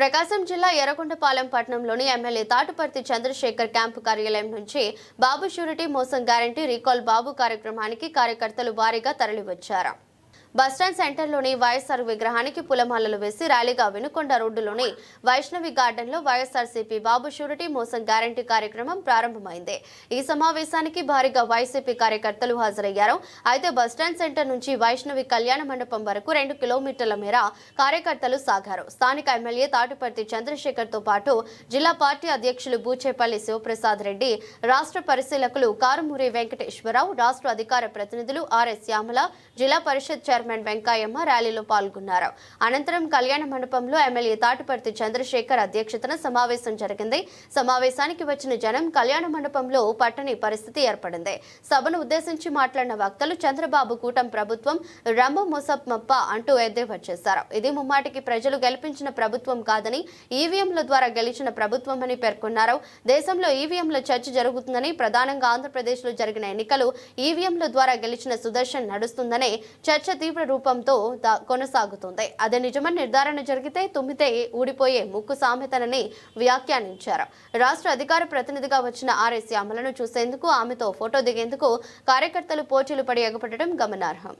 ప్రకాశం జిల్లా ఎర్రగొండపాలెం పట్టణంలోని MLA తాటుపర్తి Chandrasekhar camp కార్యాలయం నుంచి బాబు షూరిటీ మోసం గ్యారంటీ రీకాల్ బాబు కార్యక్రమానికి కార్యకర్తలు భారీగా తరలివచ్చారు. బస్టాండ్ సెంటర్లోని వైఎస్ఆర్ విగ్రహానికి పూలమాలలు వేసి ర్యాలీగా వినుకొండ రోడ్డులోని వైష్ణవి గార్డెన్లో వైఎస్ఆర్సీపీ బాబు షూరిటీ మోసం గ్యారంటీ కార్యక్రమం ప్రారంభమైంది. ఈ సమావేశానికి భారీగా వైసీపీ కార్యకర్తలు హాజరయ్యారు. అయితే బస్టాండ్ సెంటర్ నుంచి వైష్ణవి కళ్యాణ మండపం వరకు 2 కిలోమీటర్ల మేర కార్యకర్తలు సాగారు. స్థానిక ఎమ్మెల్యే తాటుపర్తి చంద్రశేఖర్ తో పాటు జిల్లా పార్టీ అధ్యక్షులు బూచేపల్లి శివప్రసాద్ రెడ్డి, రాష్ట్ర పరిశీలకులు కారుమూరి వెంకటేశ్వరరావు, రాష్ట్ర అధికార ప్రతినిధులు ఆర్ఎస్ శ్యామల, జిల్లా పరిషత్ చైర్మన్ వెంకయ్యమ్మ ర్యాలీలో పాల్గొన్నారు. అనంతరం కళ్యాణ మండపంలో ఎమ్మెల్యే తాటుపర్తి చంద్రశేఖర్ అధ్యక్షతన సమావేశం జరిగింది. సమావేశానికి వచ్చిన జనం కళ్యాణ మండపంలో పట్టని పరిస్థితి ఏర్పడింది. సభను ఉద్దేశించి మాట్లాడిన వక్తలు చంద్రబాబు కూటమి ప్రభుత్వం రంబ మోసప్మప్ప అంటూ ఎద్దేవా చేశారు. ఇది ముమ్మాటికి ప్రజలు గెలిపించిన ప్రభుత్వం కాదని, ఈవీఎంల ద్వారా గెలిచిన ప్రభుత్వం అని పేర్కొన్నారు. దేశంలో ఈవీఎంల చర్చ జరుగుతుందని, ప్రధానంగా ఆంధ్రప్రదేశ్లో జరిగిన ఎన్నికలు ఈవీఎంల ద్వారా గెలిచిన సుదర్శన్ నడుస్తుందనే చర్చ తీవ్ర రూపంతో కొనసాగుతుంది. అదే నిజమని నిర్ధారణ జరిగితే తుమ్మితే ఊడిపోయే ముక్కు సామెతనని వ్యాఖ్యానించారు. రాష్ట్ర అధికార ప్రతినిధిగా వచ్చిన ఆర్ఎస్ శ్యామలను చూసేందుకు, ఆమెతో ఫోటో దిగేందుకు కార్యకర్తలు పోటీలు పడి ఎగపడటం గమనార్హం.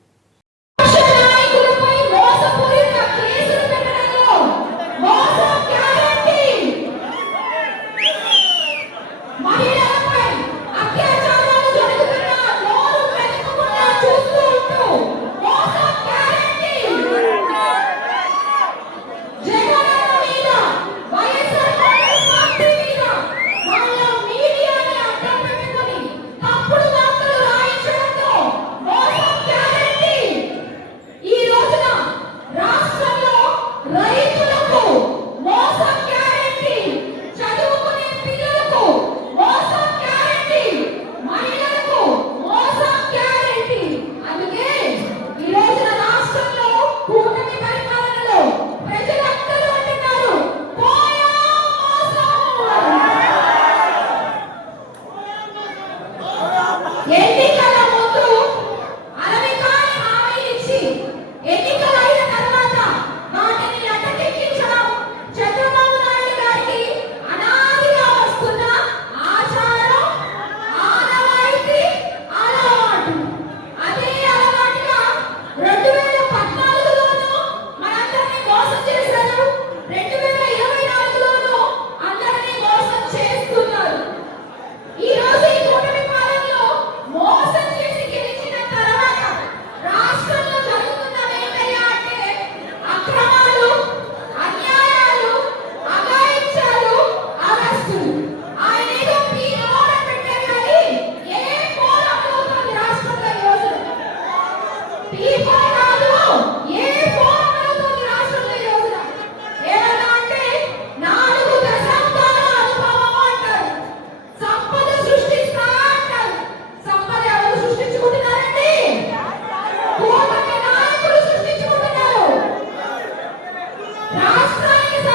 రాష్ట్రానికి